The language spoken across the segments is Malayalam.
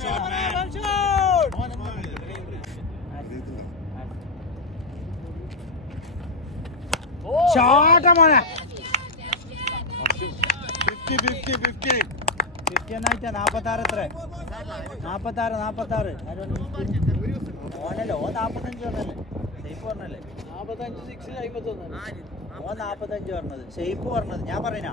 ചാട്ടം മോനെ ഫിഫ്റ്റി ഫിഫ്റ്റി ഫിഫ്റ്റി ഫിഫ്റ്റി എന്നായിട്ടാ നാപ്പത്തി ആറ് എത്ര നാപ്പത്തി ആറ് നാപ്പത്തി ആറ് ഓനല്ലോ നാപ്പത്തഞ്ച് പറഞ്ഞല്ലേ സേഫ് പറഞ്ഞല്ലേ നാപ്പത്തഞ്ച് ഓ നാപ്പത്തഞ്ച് പറഞ്ഞത് സേഫ് പറഞ്ഞത് ഞാൻ പറഞ്ഞാ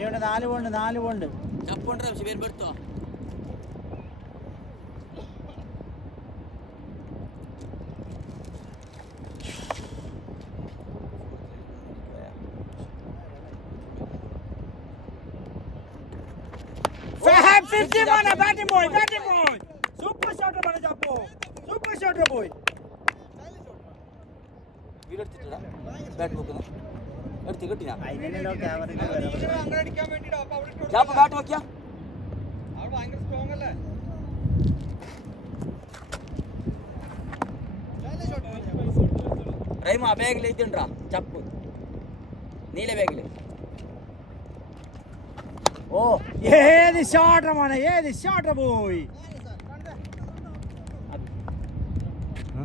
അല്ലിയുടെ നാല് പോണ്ട് നാല് pond ചപ്പോണ്ടോ Fifty one, a batting boy, batting boy. Super shot, man, Japo. Super shot, boy. வீடு எடுத்துட்டுறேன் பேட் போக்குது எடுத்து கட்டினா பேட் வைக்கியா ரைமா பேகில் இருக்குன்றா சப்பு நீல பேகில் ஓ ஏது ஷாட்ரமான ஏது ஷாட்ர போய்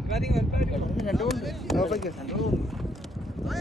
¿Ah? No, no, no, no.